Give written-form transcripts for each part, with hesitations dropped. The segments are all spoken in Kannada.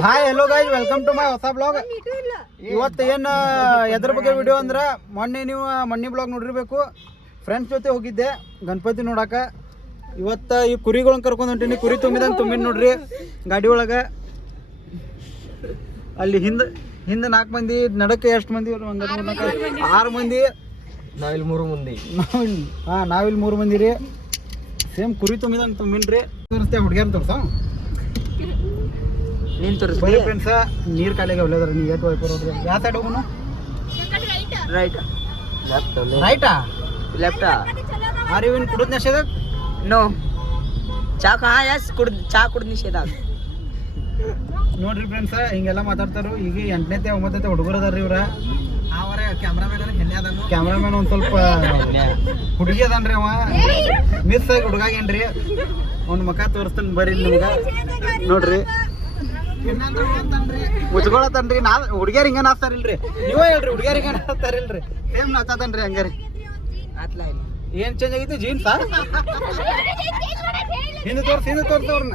Hi hello guys, welcome to my ಹೊಸ ಬ್ಲಾಗ್. ಇವತ್ತು ಏನು ಎದ್ರ ಬಗ್ಗೆ ವಿಡಿಯೋ ಅಂದ್ರೆ ಮೊನ್ನೆ ನೀವು ಮಣ್ಣಿ ಬ್ಲಾಗ್ ನೋಡಿರ್ಬೇಕು. ಫ್ರೆಂಡ್ಸ್ ಜೊತೆ ಹೋಗಿದ್ದೆ ಗಣಪತಿ ನೋಡಾಕ. ಇವತ್ತು ಈ ಕುರಿಗಳನ್ನ ಕರ್ಕೊಂಡು ಹೊಂಟೀನಿ. ಕುರಿ ತುಂಬಿನ ನೋಡ್ರಿ ಗಾಡಿ ಒಳಗೆ. ಅಲ್ಲಿ ಹಿಂದೆ 4 ಮಂದಿ, ನಡಕ್ಕೆ ಎಷ್ಟು ಮಂದಿ? 6 ಮಂದಿ. ನಾವಿಲ್ಲಿ 3 ಮಂದಿ. ನಾವಿಲ್ಲಿ 3 ಮಂದಿ ರೀ. ಸೇಮ್ ಕುರಿ ತುಂಬಿನ್ರಿ. ತೋರಿಸ್ತೇ ಹುಡುಗಿಯರ್ ತೋರ್ಸ ನೀನ್ ಬರೀ ಫ್ರೆಂಡ್ಸ. ನೀರು ಕಾಲಿಗೆ ಒಳ್ಳೆದ್ರ ನೀ ಏಟು ವೈಪರ್ ಹೋದ್ರೆ ಯಾವ ಸೈಡ್ ಹೋಗುನು? ರೈಟ್ ರೈಟಾ ಲೆಫ್ಟಾ? ಆರ್ ಯು ಇನ್ ಕುಡುದ್ ನಿಷೇಧ? ನೋ. ಚಾ ಕಾ ಯಸ್ ಚಾ ಕುಡ್ದು ನಿಷೇಧ. ನೋಡ್ರಿ ಫ್ರೆಂಡ್ಸ, ಹಿಂಗೆಲ್ಲ ಮಾತಾಡ್ತಾರು. ಈಗ 8ನೇ 9ನೇ ಹುಡುಗರು ಅದಾರ್ರಿ ಇವ್ರ. ಕ್ಯಾಮ್ರಾಮನ್ ಒಂದ್ ಸ್ವಲ್ಪ ಹುಡುಗಿ ಅದನ್ರಿ. ಅವ ಮಿಸ್ ಆಗಿ ಹುಡುಗಾಗೇನ್ರಿ. ಅವ್ನ ಮಕ ತೋರಿಸ್ತಾನ ಬರ್ರಿ ನಿಮ್ಗ. ನೋಡ್ರಿ ಮುಚ್ಕೊಳತನ್ರಿ. ಹುಡುಗಿಯರ್ ಹಿಂಗ ನಾಚ್ತಾರಿಲ್ರಿ. ನೀವೇ ಹೇಳ್ರಿ, ಹುಡುಗಿಯರ್ ಹಿಂಗ ನಾಚ್ತಾರಿಲ್ರಿ. ಸೇಮ್ ನಾಚತನ್ರಿ ಹಂಗಾರಿ. ಏನ್ ಚೇಂಜ್ ಆಗೈತಿ? ಜೀನ್ಸ್ ಹಿಂದೆ ತೋರ್ಸವ್ರನ್ನ.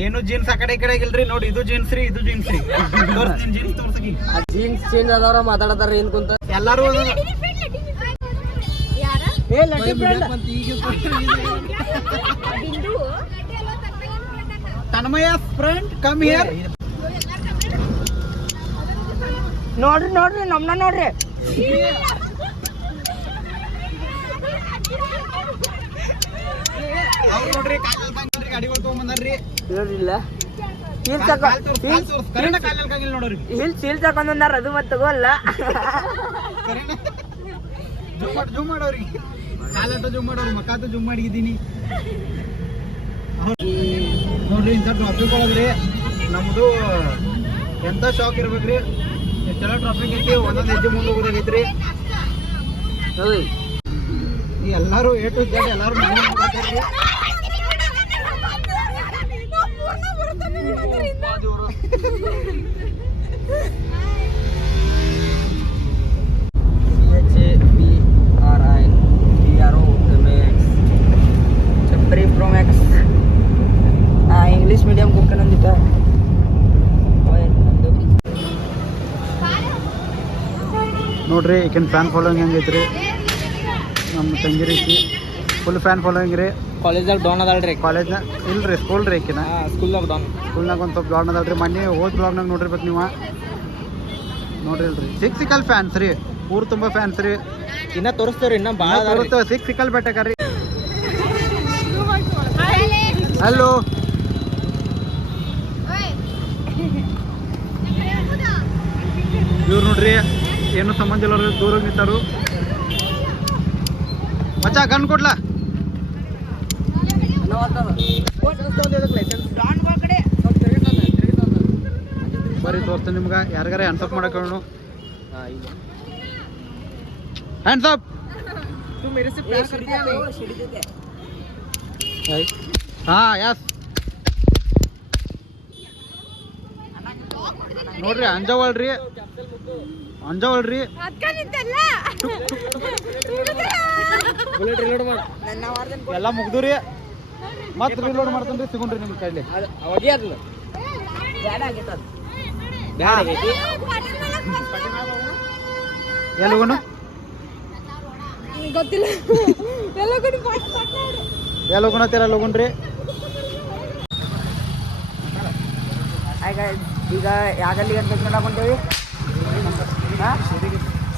ಏನು ಜೀನ್ಸ್ ಆ ಕಡೆ ಈ ಕಡೆ ಆಗಿಲ್ರಿ. ನೋಡಿ, ಇದು ಜೀನ್ಸ್ ರೀ, ಇದು ಜೀನ್ಸ್ ರೀ. ತೋರಿಸ್ತೀನಿ ಜೀನ್ಸ್ ತೋರ್ಸಕಿ. ಜೀನ್ಸ್ ಚೇಂಜ್ ಆದವ್ರ ಮಾತಾಡತಾರ ಏನ್ ಕುಂತ ಎಲ್ಲಾರು ತನ್ಮಯ ಫ್ರೆಂಡ್ ಕಮ್ ಹಿಯರ್. ನೋಡ್ರಿ ನಮ್ನ ನೋಡ್ರಿ. ನೋಡ್ರಿ ಗಾಡಿಗಳು ತಗೊಂಡ್ಬಂದಾರ್ರಿ. ಇಲ್ಲ ಹಿಲ್ಸ್ ಹಾಕೊಂಡ್ ಅದು ಮತ್ತೆ ತಗೋಲ್ಲ. ಜೂಮ್ ಮಾಡೋರಿಗೆ ಕಾಲಟ ಜೂಮ್ ಮಾಡೋರಿ, ಮಕಾತ ಜೂಮ್ ಮಾಡಿದ್ದೀನಿ. ನೋಡ್ರಿ, ಇಂಥ ಟ್ರಾಫಿಕ್ ಒಳಗ್ರಿ ನಮ್ದು ಎಂತ ಶಾಕ್ ಇರ್ಬೇಕ್ರಿ. ಎಷ್ಟೆಲ್ಲ ಟ್ರಾಫಿಕ್ ಐತಿ, ಒಂದೊಂದು ಹೆಜ್ಜೆ ಮುಂದೆ ಹೋಗೋದಾಗೈತ್ರಿ. ಎಲ್ಲಾರು A to Z ಎಲ್ಲಾರು ಮಾತಾಡ್ರಿ. ಇಂಗ್ಲಿಷ್ ಮೀಡಿಯಂ ಕುಕ್ಕನಂದಿಟ್ಟ ನೋಡ್ರಿ. ಈಗಿನ ಫ್ಯಾನ್ ಫಾಲೋಯಿಂಗ್ ಹೆಂಗೈತ್ರಿ ನಮ್ಮ ತಂಗಿ ರೀತಿ. ಫುಲ್ ಫ್ಯಾನ್ ಫಾಲೋಯಿಂಗ್ ರೀ. ಕಾಲೇಜ್ದಾಗ ಡೌನ್ ಅದಲ್ರಿ. ಕಾಲೇಜ್ನಾಗ ಇಲ್ರಿ, ಸ್ಕೂಲ್ ರೀ. ಈಕಿನ ಸ್ಕೂಲ್ನಾಗ ಡೌನ್. ಸ್ಕೂಲ್ನಾಗ ಒಂದು ಸ್ವಲ್ಪ ಡೌನ್ ಅದಲ್ರಿ. ಮೊನ್ನೆ ಹೋದ್ ಬ್ಲಾಗ್ನಾಗ ನೋಡಿರ್ಬೇಕು ನೀವು. ನೋಡ್ರಿ ಇಲ್ರಿ, ಸಿಕ್ಕಲ್ ಫ್ಯಾನ್ಸ್ ರೀ. ಊರು ತುಂಬ ಫ್ಯಾನ್ಸ್ ರೀ. ಇನ್ನ ತೋರಿಸ್ತೇವ್ರಿ, ಇನ್ನ ಭಾಳ ತೋರಿಸ್ತೇವೆ. ಸಿಕ್ಕಲ್ ಬೆಟ್ಟಕ್ರಿ. ಹಲೋ, ಇವ್ರು ನೋಡ್ರಿ ಏನು ಸಂಬಂಧ ಇಲ್ಲ, ದೂರ ನಿಂತಾರು. ಮಚ್ಚ ಗನ್ ಕೊಡ್ಲಾ? ಬರ್ರಿ ತೋರಿಸ್ತೇನೆ ನಿಮ್ಗೆ. ಯಾರಿಗಾರ ಹ್ಯಾಂಡ್ಸ್ ಅಪ್ ಮಾಡಕ್ ಹೇಳು. Hands up. ಹಾ ಯಸ್. ನೋಡ್ರಿ, ಅಂಜವಳ್ರಿ ಎಲ್ಲ ಮುಗ್ದು ರೀ. ಮತ್ತೆ ರೀಲೋಡ್ ಮಾಡ್ತೇನ್ರಿ. ಸಿಗುಣ್ರಿ ನಿಮ್ ಕೈಲಿ. ಎಲ್ಲಿ ಹೋಗೋಣ ಗೊತ್ತಿಲ್ಲ. ಎಲ್ಲಿ ಹೋಗೋಣತ್ತೀರ? ಅಲ್ಲಿ ಹೋಗೋಣ್ರಿ. ಈಗ ಯಾಗಲ್ಲಿ ಗಣಪತಿ ನೋಡಕ್ ಹೊಂಟೇವಿ.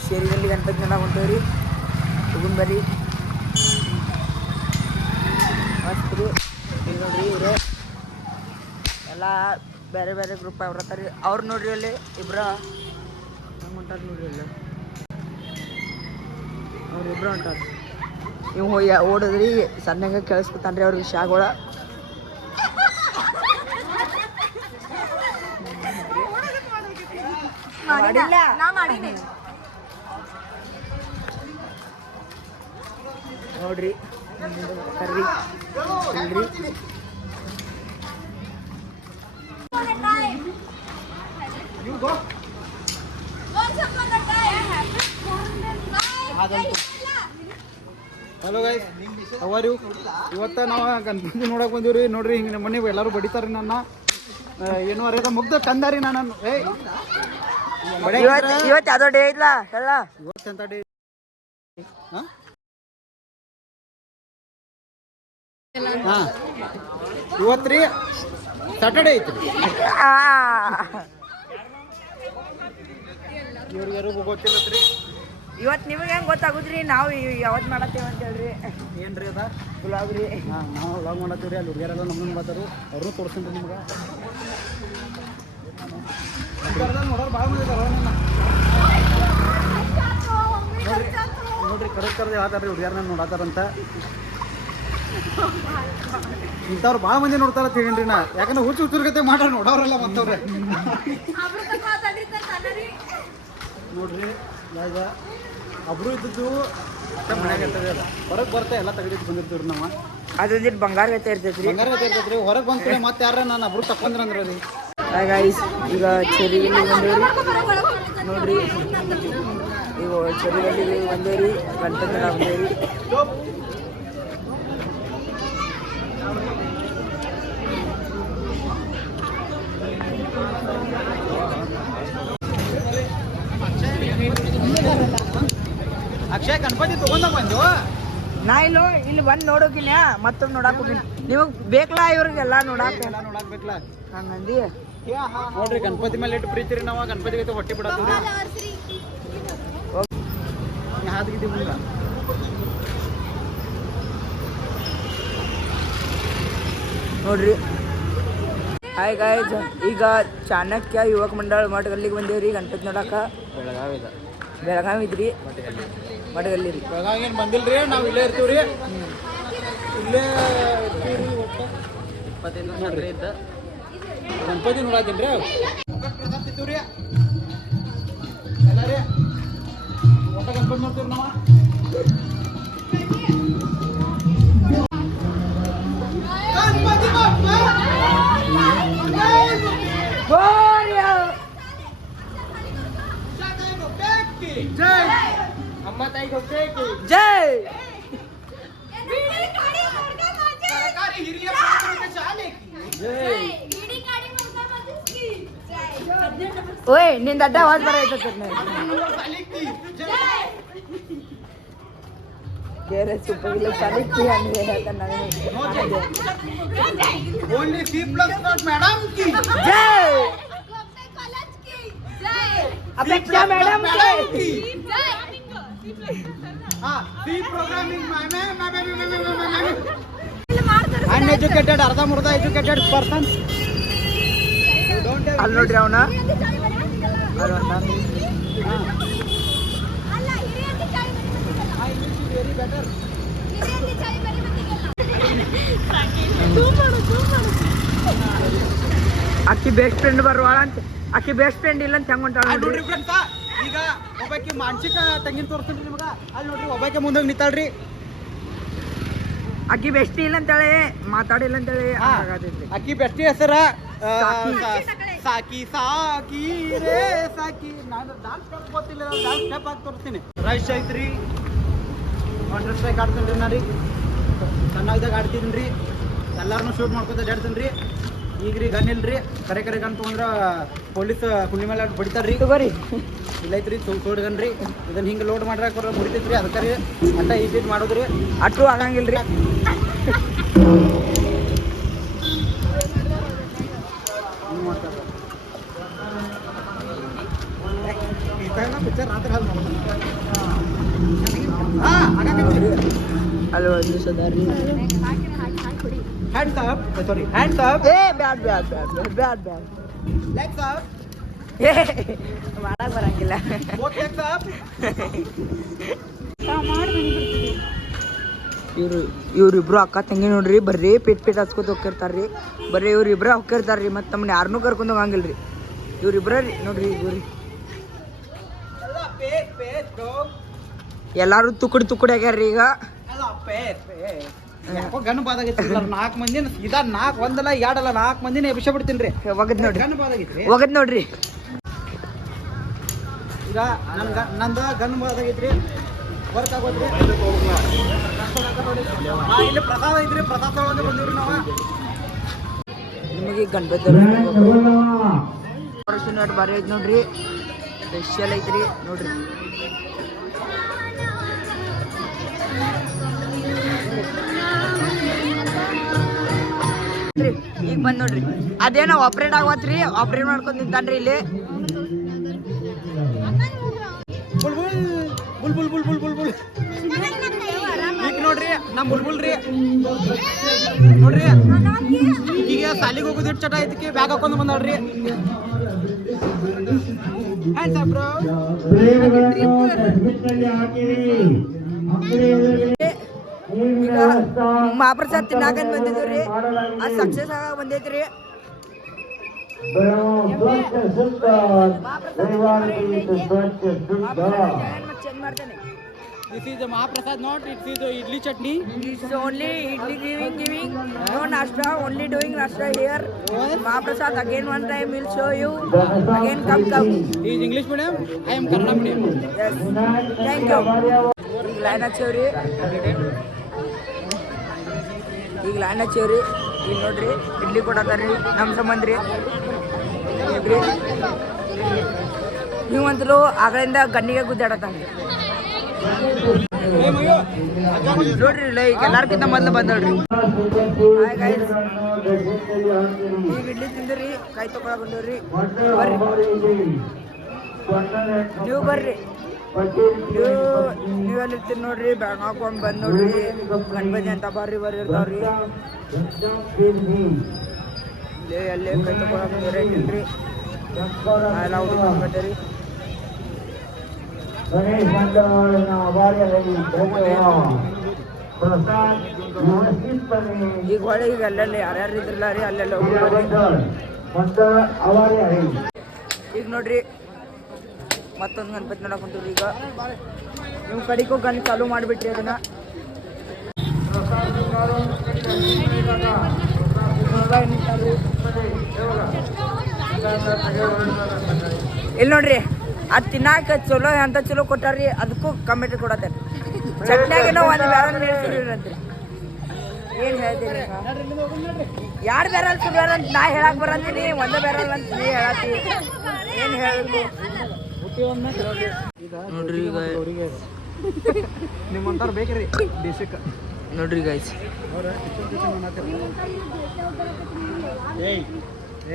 ಶೇರಿಗಲ್ಲಿ ಗಣಪತಿ ನೋಡಕ್ ಹೊಂಟೇವ್ರಿ. ಹೋಗುನ್ ಬರ್ರಿ. ಮಸ್ತ್ ರೀ. ಈಗ ನೋಡ್ರಿ, ಇವ್ರೆ ಎಲ್ಲ ಬೇರೆ ಬೇರೆ ಗ್ರೂಪ್ ಅವ್ರತ್ತಾರಿ. ಅವ್ರು ನೋಡ್ರಿ ಅಲ್ಲಿ ಇಬ್ರ ಹಂಗೆ ಹೊಂಟಾರ. ನೋಡ್ರಿ ಅಲ್ಲಿ ಅವ್ರಿಬ್ರು ಹೊಂಟಾರ. ಇವ್ ಓಡೋದ್ರಿ ಸಣ್ಣಗೆ ಕೇಳಿಸ್ಕೊತಾನ್ರಿ ಅವ್ರಿಗೆ ಶಾಗಳ. ನೋಡ್ರಿ ಕರ್ರಿ ಇಲ್ರಿ. ಹಲೋ ಗೈಸ್, ಅವರು ಇವತ್ತು ನಾವು ಗಣಪತಿ ನೋಡಕ್ ಬಂದೀವ್ರಿ. ನೋಡ್ರಿ ಹಿಂಗೆ ನಮ್ಮ ಮನೆ ಎಲ್ಲರೂ ಬಡಿತಾರ್ರಿ ನನ್ನ. ಏನು ಅರ್ಯದ ಮುಗ್ದ ತಂದಾರಿ ನಾನು. ಇವತ್ತು ಯಾವ್ದೋ ಡೇ ಇಲ್ಲ ಎಲ್ಲ ಇವತ್ತು ಎಂತ ಡೇ? ಹಾಂ ಇವತ್ತು ರೀ ಸ್ಯಾಟರ್ಡೇ ಐತ್ರಿ. ಇವ್ರಿಗೆ ಯಾರಿಗೂ ಗೊತ್ತಿಲ್ಲತ್ರಿ. ಇವತ್ತು ನಿಮಗೆ ಹೆಂಗೆ ಗೊತ್ತಾಗುದ್ರಿ ನಾವು ಯಾವತ್ತು ಮಾಡತ್ತೇವೆ ಅಂತ ಹೇಳ್ರಿ. ಏನ್ರಿ ಅದ ಗುಲಾಬ್ ರೀ. ಹಾಂ ನಾವು ವ್ಲಾಗ್ ಮಾಡತ್ತೀವಿ ರೀ. ಅಲ್ಲಿ ಹುಡುಗಿಯರೆಲ್ಲ ನಮ್ಮನ್ನು ಬರ್ತಾರು, ಅವ್ರನ್ನೂ ತೋರಿಸ್ತೀನಿ ರೀ ನಿಮ್ಗೆ. ನೋಡೋರು ಭಾಳ ಮಂದಿ ಇದಾರೆ. ನೋಡ್ರಿ ಕರೆಕ್ಟ್ ಕರೆದು ಹೇಳ್ತಾರೆ ಹುಡುಗಿಯರನ್ನ ನೋಡತ್ತಾರಂತ. ಇಂಥವ್ರು ಭಾಳ ಮಂದಿ ನೋಡ್ತಾರ ಅಂತ ಹೇಳಿನ್ರಿ ನಾ. ಯಾಕಂದ್ರೆ ಹುಚ್ಚುರ್ಗತೆ ಮಾಡ್ರಿ ನೋಡೋರೆಲ್ಲ ಮತ್ತವ್ರೆ. ನೋಡ್ರಿ ಈಗ ಒಬ್ರು ಇದ್ದದ್ದು ಮನ್ಯಾಗ ಇರ್ತದೆ. ಅಲ್ಲ ಹೊರಗೆ ಬರ್ತಾ ಎಲ್ಲ ತೆಗೆದಿಟ್ಟು ಬಂದಿರ್ತೀವ್ರಿ ನಾವು. ಅದೊಂದಿಟ್ಟು ಬಂಗಾರ ಗತೆ ಇರ್ತೈತ್ರಿ. ಬಂಗಾರ ಗತೆ ಇರ್ತೈತ್ರಿ. ಹೊರಗೆ ಬಂದ್ರಿ ಮತ್ತೆ ಯಾರ ನಾನು ಒಬ್ರು ತಕೊಂಡ್ರಂದ್ರೆ ರೀ. ಗೈಸ್ ಈಗ ಚೆರಿಗೆ ಬಂದೇವ್ರಿ. ನೋಡ್ರಿ ಈಗ ಚೆರಿಗಲ್ಲಿ ಬಂದೇವ್ರಿ. ಗಣಪತಿ ಬಂದೇವ್ರಿ. ಅಕ್ಷಯ್ ಗಣಪತಿ ತಗೊಂಡ ಬಂದು ನಾ ಇಲ್ಲಿ ಬಂದು ನೋಡೋಕಿನ ಮತ್ತೊಮ್ಮೆ ನೋಡಕ್ ಹೋಗಿನಿ. ನಿಮಗೆ ಬೇಕಲ್ಲ ಇವ್ರಿಗೆಲ್ಲ ನೋಡಾಕ ನೋಡಾಕ್ಬೇಕಲ್ಲ ಹಂಗಂದಿ. ನೋಡ್ರಿ ಗಣಪತಿ ಮೇಲೆ ಇಟ್ಟು ಪ್ರೀತಿ ರೀ. ನಾವು ಗಣಪತಿ ಗೈತೆ ಹೊಟ್ಟೆ ಬಿಡತ್ತೀವಿ. ಹಾದಿಗಿದ್ದೀವಿ ಮುಂದೆ. ನೋಡ್ರಿ ಹಾಯ್ ಗಾಯ್ಸ್, ಈಗ ಚಾಣಕ್ಯ ಯುವಕ ಮಂಡಳ ಮಠಗಲ್ಲಿಗೆ ಬಂದೇವ್ರಿ ಗಣಪತಿ ನೋಡಾಕ. ಬೆಳಗಾವಿ ಇದ್ರಿ ಮಠಗಲ್ಲಿ ರೀ. ಬೆಳಗಾವಿ ಏನು ಬಂದಿಲ್ರಿ, ನಾವು ಇಲ್ಲೇ ಇರ್ತೀವ್ರಿ. ಇಲ್ಲೇ ನೋಡ್ರಿ ಗಣಪತಿ ನೋಡಾತೀನಿ ರೀ. ಪ್ರಸಾದ್ತೀವ್ರಿ ಎಲ್ಲ ರೀ. ಒಟ್ಟ ಗಣಪತಿ ನೋಡ್ತೀವಿ ನಾವು. ಜೈ ಅಮ್ಮ ತಾಯಿ ಹೋಗ್ತೇಕಿ. ಜೈ ಸರ್ಕಾರಿ ಹಿರಿಯ ಪ್ರಾಥಮಿಕ ಶಾಲೆ. ಜೈ ಓಯ್ ನಿಂದ ಅಡ್ಡ ಹೋದ್ ಬರೈತೆ ಬೇರೆ ಸುಪ್ಪಗಿಲ್ಲ ಸಾಲಿಕ್ಕಿ ಅಂದ್ರೆ ಹೇಳ್ತಾನೆ. ಓನ್ಲಿ ಸಿ ಪ್ಲಸ್ ಮೇಡಮ್ ಕಿ ಜೈ. ಅಪೇಕ್ಷಾ ಮೇಡಮ್ ಕಿ ಹಾಂ. ಸಿ ಪ್ರೋಗ್ರಾಮಿಂಗ್ ಅನ್ಎಜುಕೇಟೆಡ್ ಅರ್ಧ ಮುರ್ಧ ಎಜುಕೇಟೆಡ್ ಪರ್ಸನ್. ಅಲ್ಲಿ ನೋಡ್ರಿ ಅವನ ವೆರಿ ಬೆಟರ್. ಅಕ್ಕಿ ಬೆಸ್ಟ್ ಫ್ರೆಂಡ್ ಬರುವಾಳ ಅಂತ. ಅಕ್ಕಿ ಬೆಸ್ಟ್ ಫ್ರೆಂಡ್ ಇಲ್ಲ ಅಂತ ಹೆಂಗ್ ಹೊಂಟಾಳ ನೋಡ್ರಿ ಫ್ರೆಂಡ್ಸ. ಈಗ ಒಬ್ಬಾಕಿ ಮಾನಸಿಕ ತಂಗಿನ ತೋರಿಸ್ತೀನಿ ನಿಮ್ಗೆ. ಅಲ್ಲಿ ನೋಡ್ರಿ ಒಬ್ಬಾಕಿ ಮುಂದೋಗಿ ನಿಂತಾಳ್ರಿ. ಅಕ್ಕಿ ಬೆಸ್ಟ್ ಇಲ್ಲ ಅಂತೇಳಿ ಮಾತಾಡಿಲ್ಲ ಅಂತೇಳಿ ಅಕ್ಕಿ ಬೆಸ್ಟಿ ಹೆಸರ ಸಾಕಿ ಸಾಕಿ ರೇ ಸಾಕಿ. ನಾನು ಡಾನ್ಸ್ ಸ್ಟೆಪ್ ಗೊತ್ತಿಲ್ಲ, ಡಾನ್ಸ್ ಸ್ಟೆಪ್ ಹಾಕಿ ತೋರಿಸ್ತೀನಿ. ರೈಸ್ ಐತ್ರಿ. ಕಾಂಟ್ರೆಸ್ಟ್ ಸ್ಟ್ರೈಕ್ ಆಡ್ತೀನಿ ರೀ. ನಾ ರೀ ಸಣ್ಣದಾಗ ಆಡ್ತೀನಿ ರೀ. ಎಲ್ಲಾರನ್ನೂ ಶೂಟ್ ಮಾಡ್ಕೊತ ಜಾಡ್ತೀನಿ ರೀ. ಈಗ ರೀ ಗನ್ ಇಲ್ರಿ. ಕರೆ ಗನ್ ತೊಗೊಂಡ್ರೆ ಪೊಲೀಸ್ ಕುಂಡಿ ಮೇಲೆ ಬಡಿತಾರ ರೀ. ತಗೋರಿ ಇಲ್ಲೈತ್ರಿ ತೋಡ್ ಗನ್ ರೀ. ಇದನ್ನ ಹಿಂಗೆ ಲೋಡ್ ಮಾಡ್ರಾಕ ಬರೋ ಮುಡಿತೈತಿ ರೀ. ಅದಕ್ಕೆ ರೀ ಅಟ್ಟ ಈಟ್ ಮಾಡೋದ್ರಿ. ಅಟ್ಟು ಆಗಂಗಿಲ್ರಿ. ಪಿಕ್ಚರ್ ರಾತ್ರಿ ಅಲ್ಲ ಒಂದು ದಿವಸ ದಾರಿ ಹ್ಯಾಂಡ್ಸ್ ಅಪ್. ಸಾರಿ ಹ್ಯಾಂಡ್ಸ್ ಅಪ್. ಏ ಬ್ಯಾಡ್ ಬ್ಯಾಡ್ ಬ್ಯಾಡ್ ಬ್ಯಾಡ್ ಬ್ಯಾಡ್. Legs up. ಏ ಮಾಡಕ್ ಬರಂಗಿಲ್ಲ. Both legs up. ಇವ್ರಿಬ್ರು ಅಕ್ಕ ತಂಗಿ ನೋಡ್ರಿ ಬರ್ರಿ ಪೇಟ್ ಹಚ್ಕೋತ ಹೋಗ್ತಿರ್ತಾರ್ರಿ. ಬರ್ರಿ ಇವ್ರಿಬ್ರ ಹೋಗ್ತಿರ್ತಾರ್ರಿ. ಮತ್ತೆ ನಮ್ಮನ್ನ ಯಾರನ್ನೂ ಕರ್ಕೊಂಡು ಹೋಗಂಗಿಲ್ರಿ. ಇವ್ರಿಬ್ರ ರೀ ನೋಡ್ರಿ. ಇವ್ರಿ ಎಲ್ಲಾರು ತುಕಡಿ ಆಗ್ಯಾರ್ರಿ. ಈಗ ಯಾಕೋ ಗನ್ ಬಾದಾಗೈತಿ. 4 ಮಂದಿನ ಸೀದಾ 4 ಒಂದಲ್ಲ 2 ಅಲ್ಲ 4 ಮಂದಿನ ಎಬ್ಬಿಸ ಬಿಡ್ತೀನಿ ರೀ. ಒಗದ್ ನೋಡ್ರಿ ಗನ್ ಬಾದಾಗೈತ್ರಿ. ಒಗದ್ ನೋಡ್ರಿ. ಈಗ ನಂದು ಗನ್ ಬಾದಾಗೈತ್ರಿ. ವರ್ಕ್ ಆಗೋದ್ರಿ ಇಲ್ಲಿ ಪ್ರಸಾದ ಐತ್ರಿ ಪ್ರಸಾದ ತಗೊಂಡು ಬಂದಿವ್ರಿ ನಾವು ನಿಮಗೆ ಗಣಪತಿ ನೋಡಿ ಬಾರಿ ಐತಿ ನೋಡ್ರಿ ಸ್ಪೆಷಲ್ ಐತ್ರಿ ನೋಡ್ರಿ ಈಗ ಬಂದ್ ನೋಡ್ರಿ ಅದೇನೋ ಆಪ್ರೇಟ್ ಆಗವತ್ರಿ ಆಪ್ರೇಟ್ ಮಾಡ್ಕೊಂಡ್ ನಿಂತಾನ್ರಿ ಇಲ್ಲಿ bull bull bull bull bull bull bull ಈಗ ನೋಡ್ರಿ ನಮ್ಮ ಬುಲ್ಬುಲ್ ರೀ ನೋಡ್ರಿ ಈಗ ಸಾಲಿಗೆ ಹೋಗೋದು ಚಟ ಐತಿಕಿ ಬ್ಯಾಗ್ ಹಾಕೊಂಡು ಬಂದಾಳ್ರಿ ಈಗ ಮಹಾಪ್ರಸಾದ್ ತಿನ್ನಾಕಂತ ಬಂದಿದ್ರಿ ಅದು ಸಕ್ಸಸ್ ಆಗ ಬಂದೈತ್ರಿ ಚೇಂಜ್ ಮಾಡ್ತೇನೆ This is the Mahaprasad, not it is the idli chutney. It's only idli giving. No nasta, only doing nasta here. Mahaprasad again one time will show you. Again come. He is English medium, I am Kannada medium. Yes. Thank you. ಈಗ ಲೈನ್ ಹಚ್ಚವ್ರಿ ಈಗ ನೋಡ್ರಿ ಇಡ್ಲಿ ಕೊಡತಾರ್ರಿ ನಮ್ಮ ಸಂಬಂಧ ರೀ ನೀವಂತರೂ ಆಗಲಿಂದ ಗಣ್ಣಿಗೆ ಗುದ್ದಾಡತಾನ್ರಿ ನೋಡ್ರಿ ಈಗ ಎಲ್ಲಾರ್ಕಿಂತ ಮೊದ್ಲು ಬಂದೋಡ್ರಿ ಈಗ ಇಡ್ಲಿ ತಿಂದ್ರಿ ಕೈ ತಗೊಳಕ್ ಬಂದವ್ರಿ ನೀವು ಬರ್ರಿ ನೀವು ಎಲ್ಲಿರ್ತೀರಿ ನೋಡ್ರಿ ಬ್ಯಾಗ್ ಹಾಕೊಂಡ್ ಬಂದ್ ನೋಡ್ರಿ ಗಣಪತಿ ಅಂತ ಬರ್ರಿ ಇರ್ತಾವ್ರಿ ಅಲ್ಲೇ ಕೈ ತಗೊಳಕ್ ಇಲ್ರಿ ಎಲ್ಲ ಹುಡುಗ ಬಂದರಿ ಈಗ ಹೊಳೆ ಈಗ ಅಲ್ಲೆಲ್ಲ ಯಾರ್ಯಾರು ಇದ್ರಲ್ಲ ರೀ ಅಲ್ಲೆಲ್ಲ ಈಗ ನೋಡ್ರಿ ಮತ್ತೊಂದು ಗಣಪತಿ ನೋಡಕ್ ಕುಂತೀವಿ ಈಗ ನಿಮ್ಮ ಕಡೆಗೂ ಗಣ್ ಚಾಲು ಮಾಡಿಬಿಟ್ರಿ ಅದನ್ನ ಇಲ್ಲಿ ನೋಡ್ರಿ ಅದು ತಿನ್ನಾಕ ಚಲೋ ಅಂತ ಚಲೋ ಕೊಟ್ಟಾರ್ರಿ ಅದಕ್ಕೂ ಕಮೆಂಟ್ ಕೊಡತ್ತೇನೆ ಚಟ್ನ್ಯಾಗೇನೋ ಒಂದು ಬ್ಯಾರಲ್ ನಿಲ್ಸಿರಂತ್ರಿ ಏನು ಹೇಳ್ತೀರಿ ಯಾರು ಬ್ಯಾರಲ್ ಸುಡ್ಯಾರ ಅಂತ ನಾ ಹೇಳಕ್ ಬರಂತೀನಿ ಒಂದೇ ಬ್ಯಾರಲ್ ಅಂತ ನೀ ಹೇಳತ್ತಿ ಏನು ಹೇಳಬೇಕು ನೋಡ್ರಿ ಈಗ ನಿಮ್ಮಂತಾರ ಬೇಕ್ರಿ ಬೇಸಿಕ್ ನೋಡ್ರಿ ಗೈಸ್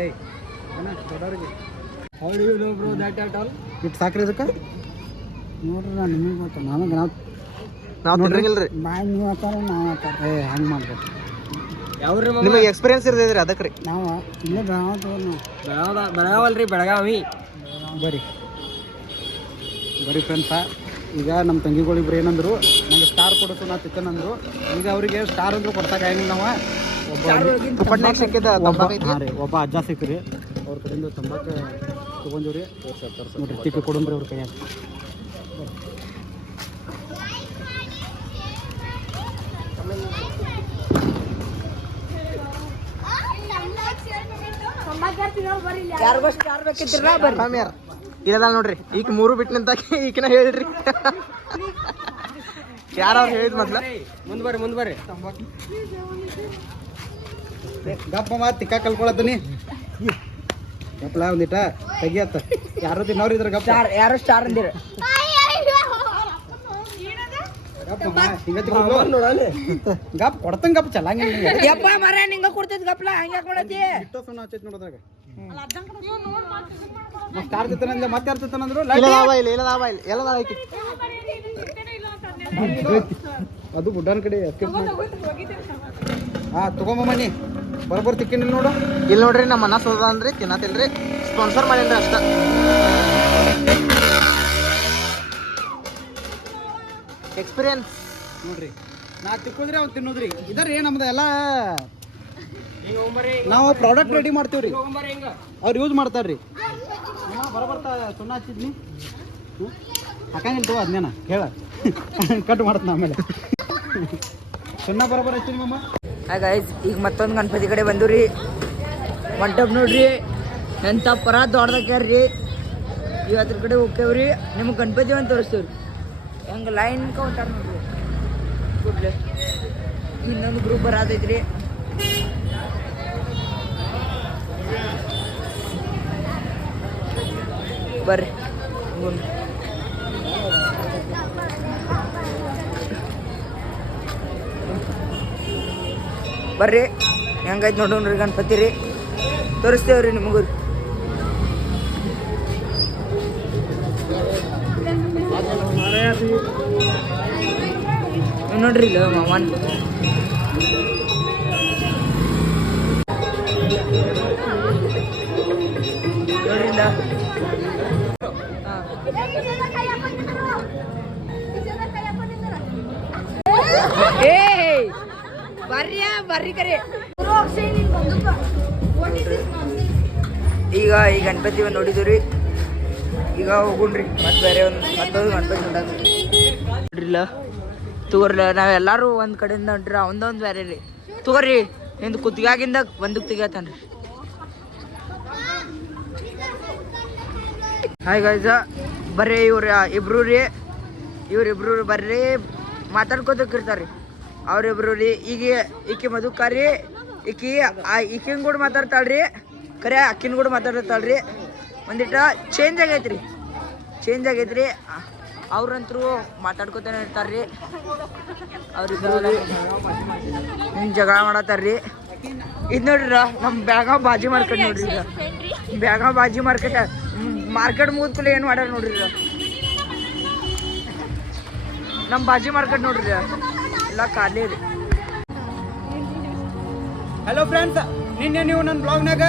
ಏಯ್ ದೊಡ್ಡವ್ರಿಗೆ how do you know bro that at all it ಸಾಕ್ರಿ ಇದಕ್ಕೆ ನೋಡ್ರಿ ನಾನು ನಿಮಗೆ ಗೊತ್ತ ನಾವು ತಿನ್ನಂಗಿಲ್ಲ ರೀ ಬಾಯ್ ನೀವು ಹಾಕಾರ ನಾವು ಹಾಕಾರ ಹಂಗೆ ಮಾಡ್ಬೇಕು ಯಾವ್ರಿ ನಿಮಗೆ ಎಕ್ಸ್ಪೀರಿಯನ್ಸ್ ಇರ್ತೈತ್ರಿ ಅದಕ್ಕೆ ರೀ ನಾವು ಇಲ್ಲೇ ಬೆಳಗಾವಲ್ರಿ ಬೆಳಗಾವಿ ಬರ್ರಿ ಫ್ರೆಂಡ್ಸ ಈಗ ನಮ್ಮ ತಂಗಿಗಳಿಬ್ರು ಏನಂದ್ರು ನಂಗೆ ಸ್ಟಾರ್ ಕೊಡಿಸು ನಾ ಚಿಕನ್ ಅಂದರು ಈಗ ಅವರಿಗೆ ಸ್ಟಾರ್ ಅಂದ್ರು ಕೊಡ್ಸಕ್ಕಾಗಿಲ್ಲ ನಾವು ಒಬ್ಬ ಅಜ್ಜ ಸಿಕ್ಕ್ರಿ ಅವ್ರ ಕಡೆಯಿಂದ ತಂಬಾಕು ತೊಗೊಂಡಿವ್ರಿ ನೋಡ್ರಿ ತಿಕ್ಕಿ ಕೊಡಂದ್ರಿ ಅವ್ರ ಕೈಯಾಗ ಯಾರಿಗೋ ಸ್ಟಾರ್ ಬೇಕಿದ್ದಿರ ಬರ್ರಿ ಇರದ ನೋಡ್ರಿ ಈಗ 3 ಬಿಟ್ಟು ನಿಂತ ಈಗಿನ ಹೇಳ್ರಿ ಯಾರವ್ರು ಹೇಳಿದ್ ಮೊದ್ಲ ಮುಂದ್ ಬರ್ರಿ ಗಪ್ಪ ಮಾತು ತಿಕ್ಕ ಕಲ್ಕೊಳತ್ತೀನಿ ಗಪ್ಲ ಒಂದಿಟ ತೆಗಿಯತ್ತ ಯಾರು ತಿನ್ನವ್ರು ಇದ್ರ ಗಪ್ಪ ಯಾರು ಸ್ಟಾರ್ ಅಂದಿರ ಗಪ್ ಕೊಡ್ತಂಗ ಗಪ್ ಚಲಂಗಿಲ್ಲ ಯಪ್ಪ ಮರ ನಿಂಗ ಕೊಡ್ತೈತಿ ಗಪ್ಲ ಹಂಗ್ಯಾಕ್ ಮಾಡತಿ ಇಷ್ಟೋ ಸುಣ್ಣ ಹಚ್ಚೈತಿ ನೋಡೋದ್ರಾಗ ಸ್ಟಾರ್ ತಿತ್ತಾನಂದ್ರೆ ಮತ್ತೆ ಯಾರು ತಿತ್ತಾನಂದ್ರು ಎಲ್ಲ ಐತಿ ಅದು ಬುಡ್ಡನ ಕಡೆ ಹಾ ತಗೊಂಬಮ್ಮನಿ ಬರೋಬ್ಬರ ತಿಕ್ಕಿನಿಲ್ಲ ನೋಡು ಇಲ್ಲಿ ನೋಡ್ರಿ ನಮ್ಮ ಮನ ಸೋದ ಅಂದ್ರಿ ತಿನ್ನತಿಲ್ರಿ ಸ್ಪಾನ್ಸರ್ ಮಾಡೇನ್ರಿ ಅಷ್ಟ ಎಕ್ಸ್ಪೀರಿಯನ್ಸ್ ನೋಡ್ರಿ ನಾ ತಿಕ್ಕೋದ್ರಿ ಅವ್ನು ತಿನ್ನೋದ್ರಿ ಇದರಿ ನಮ್ದು ಎಲ್ಲ ನಾವು ಪ್ರಾಡಕ್ಟ್ ರೆಡಿ ಮಾಡ್ತೀವ್ರಿ ಅವ್ರು ಯೂಸ್ ಮಾಡ್ತಾರ್ರಿ ಬರಬರ್ತಾ ಸುಣ್ಣ ಹಚ್ಚಿದ್ನಿ ಹಾಕಂಗಿಲ್ಲ ತಗೋ ಅದನ್ನೇನ ಹೇಳ ಕಟ್ ಮಾಡ್ತಾನ ಆಮೇಲೆ ಸುಣ್ಣ ಬರೋಬ್ಬರ ಹಚ್ಚಿನಿ ಮಮ್ಮ ಗೈಸ್ ಈಗ ಮತ್ತೊಂದು ಗಣಪತಿ ಕಡೆ ಬಂದೂರಿ ಮಂಟಪ ನೋಡ್ರಿ ಎಂಥ ಪರ ದೊಡ್ಡದಾಕ್ಯಾರ್ರಿ ಈಗ ಅದ್ರ ಕಡೆ ಹೋಗ್ತೇವ್ರಿ ನಿಮ್ಗೆ ಗಣಪತಿ ಅಂತ ತೋರಿಸ್ತೇವ್ರಿ ಹಂಗೆ ಲೈನ್ ಹೊಂಟಾರ ನೋಡ್ರಿ ಕೂಡ್ಲೆ ಇನ್ನೊಂದು ಗ್ರೂಪ್ ಬರತೈತ್ರಿ ಬರ್ರಿ ಬರ್ರಿ ಹೆಂಗೈತೆ ನೋಡೋಣ್ರಿ ಗಣಪತಿ ರೀ ತೋರಿಸ್ತೇವ್ರಿ ನಿಮಗೂ ರೀ ನೋಡ್ರಿ ಇಲ್ಲ ಮಾವನ್ ನೋಡ್ರಿ ಇಲ್ಲ ಬರ್ರಿ ಕರೆ ಈಗ ಈ ಗಣಪತಿ ನೋಡಿದ್ರಿ ಈಗ ಹೋಗುಣ್ರಿ ಮತ್ತೆ ಬೇರೆ ಮತ್ತೊಂದು ಗಣಪತಿ ನೋಡ್ರಿಲ್ಲ ತಗೋರ್ಲ ನಾವೆಲ್ಲರೂ ಒಂದು ಕಡೆಯಿಂದ ಹೊಂಟ್ರಿ ಅವಂದೊಂದು ಬೇರೆ ರೀ ತಗೋರಿ ನಿಂದು ಕುತ್ತಿಗಾಗಿಂದ ಒಂದಕ್ಕೆ ತೆಗಿತಾನ್ರಿ ಹಾಯ್ ಗೈಸ ಬರ್ರಿ ಇವ್ರಿಬ್ರು ಬರ್ರಿ ಮಾತಾಡ್ಕೋತಿರ್ತಾರ್ರಿ ಅವ್ರಿಬ್ರು ರೀ ಈಗ ಈಕಿ ಮಧುಕಾರಿ ಈಕಿನ ಕೂಡ ಮಾತಾಡ್ತಾಳ್ರಿ ಖರೆ ಅಕ್ಕಿನ ಕೂಡ ಮಾತಾಡ್ತಾಳ್ರಿ ಒಂದಿಟ ಚೇಂಜ್ ಆಗೈತ್ರಿ ಅವ್ರಂತರೂ ಮಾತಾಡ್ಕೊತಾನೆ ಇರ್ತಾರ್ರಿ ಅವ್ರಿಬ್ರು ಹಿಂಗೆ ಜಗಳ ಮಾಡತ್ತಾರ್ರಿ ಇದು ನೋಡ್ರಿ ನಮ್ಮ ಬೆಳಗಾವ್ ಬಾಜಿ ಮಾರ್ಕೆಟ್ ನೋಡ್ರಿ ಈಗ ಬೆಳಗಾವ್ ಬಾಜಿ ಮಾರ್ಕೆಟ್ ಮುಗಿದ್ಕೂಲೆ ಏನು ಮಾಡ್ಯಾರ ನೋಡ್ರಿ ನಮ್ಮ ಬಾಜಿ ಮಾರ್ಕೆಟ್ ನೋಡ್ರಿ ಎಲ್ಲ ಖಾಲಿ ರೀ ಹಲೋ ಫ್ರೆಂಡ್ಸ್ ನಿನ್ನೆ ನೀವು ನನ್ನ ಬ್ಲಾಗ್ನಾಗ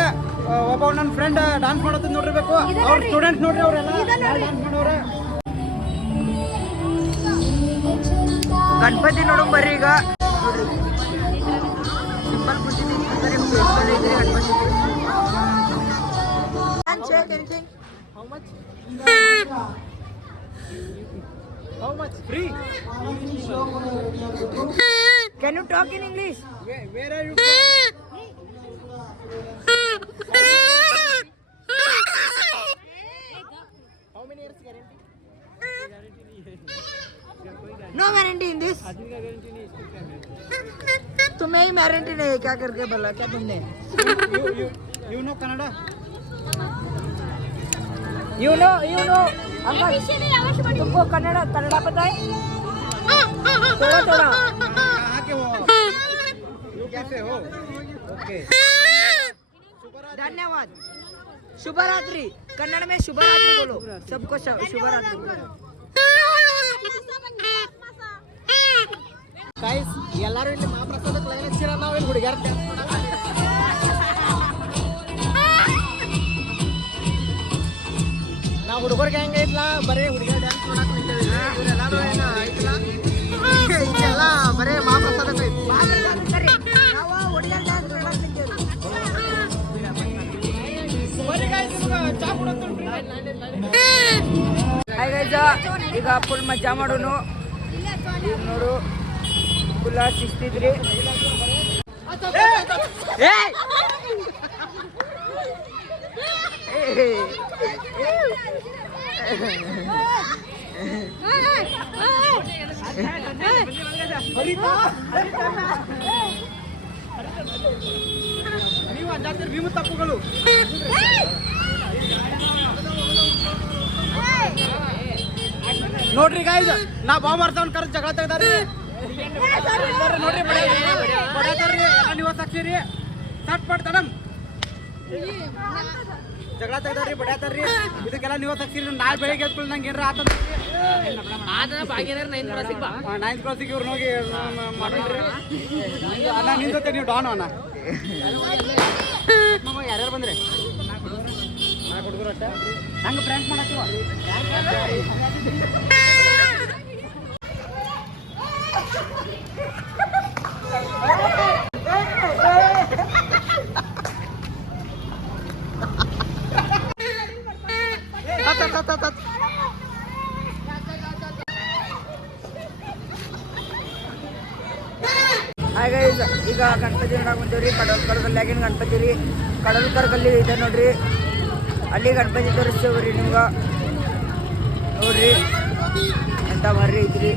ಒಬ್ಬ ನನ್ನ ಫ್ರೆಂಡ್ ಡಾನ್ಸ್ ಮಾಡೋದು ನೋಡಿರ್ಬೇಕು ಅವ್ರ ಸ್ಟೂಡೆಂಟ್ ನೋಡ್ರಿ ಅವರೆಲ್ಲ ಡಾನ್ಸ್ ಮಾಡೋರೆ ಗಣಪತಿ ನೋಡೋಣ ಬರ್ರಿ ಈಗ ನೋಡ್ರಿ ಸಿಂಪಲ್ ಕೂತಿದ್ದೀನಿ Ganapati How much? Free? Can you talk in English? Where are you How many years guarantee? No guarantee in this. तुम्हें ही गारंटी नहीं है क्या करके बोला क्या तुमने You know Kannada? You know uncle तुमको कन्नड़ा पता है थोड़ा कहाँ के हो You कैसे हो Okay धन्यवाद शुभरात्रि कन्नड़ में शुभरात्रि बोलो सबको शुभरात्रि ಗೈಸ್ ಎಲ್ಲರೂ ಇಲ್ಲಿ ಮಹಾಪ್ರಸಾದಕ್ಕೆ ಲೈನ್ ಹಚ್ಚಿರ ನಾವು ಇಲ್ಲಿ ಹುಡುಗ್ಯಾರ ಡ್ಯಾನ್ಸ್ ನಾವು ಹುಡುಗರಿಗೆ ಹೆಂಗೆ ಐತ್ಲಾ ಬರೀ ಹುಡುಗಿಯರ್ ಡ್ಯಾನ್ಸ್ ನೋಡಕ್ಕೆ ನಿಂತೇವೆ ಇವರೆಲ್ಲರೂ ಏನು ಐತಿಲ್ಲ ಇದೆಲ್ಲ ಬರೀ ಮಹಾಪ್ರಸಾದಕ್ಕೆ ಐತಿ ಈಗ ಫುಲ್ ಮಜಾ ಮಾಡೋನು ನೋಡು ಫುಲ್ ಶಿಸ್ತಿದ್ರಿ ನೀವು ಅಂದಾಜು ನೀವು ತಪ್ಪುಗಳು ನೋಡ್ರಿ ಗಾಯ್ಸ್ ನಾ ಬಾಂಬ್ ಕರೆದು ಜಗಳ ತೆಗ್ದಾರಿ ನೋಡ್ರಿ ಬಡಾತಾರ್ರಿ ಎಲ್ಲ ನೀವು ಸಾಕ್ಷಿರಿ ಸಟ್ ಪಟ್ ತಡಮ್ ಜಗಳ ತೆಗ್ದಾರಿ ಬಡಾತಾರ್ರಿ ಇದಕ್ಕೆಲ್ಲ ನೀವು ಸಾಕ್ಷಿರಿ ನಾಳೆ ಬೆಳಿಗ್ಗೆ ಎದ್ಕೊಳ್ಳಿ ನಂಗೆ ಏನಾರ ಆತಂದ್ರಿ 9th ಕ್ಲಾಸಿಗೆ ಇವ್ರು ಹೋಗಿ ಮಾಡ್ರಿ ಅಣ್ಣ ನಿನ್ ಜೊತೆ ನೀವು ಡಾನ್ ಅಣ್ಣ ಯಾರ್ಯಾರು ಬಂದ್ರಿ ಹುಡುಗರಟ್ಟ ಹಂಗೆ ಫ್ರೆಂಡ್ಸ್ ಮಾಡತ್ತೀವ ಈಗ ಗಣಪತಿ ನೋಡಕ್ ಬಂದೇವ್ರಿ ಕಡಲ್ಕರ್ಗಲ್ಲಾಗಿನ ಗಣಪತಿ ರೀ ಕಡಲ್ಕರ್ಗಲ್ಲಿ ಇದೆ ನೋಡ್ರಿ ಅಲ್ಲಿ ಗಣಪತಿ ತೋರಿಸ್ತೇವ್ರಿ ನಿಮ್ಗೆ ನೋಡ್ರಿ ಅಂತ ಭಾರಿ ಐತ್ರಿ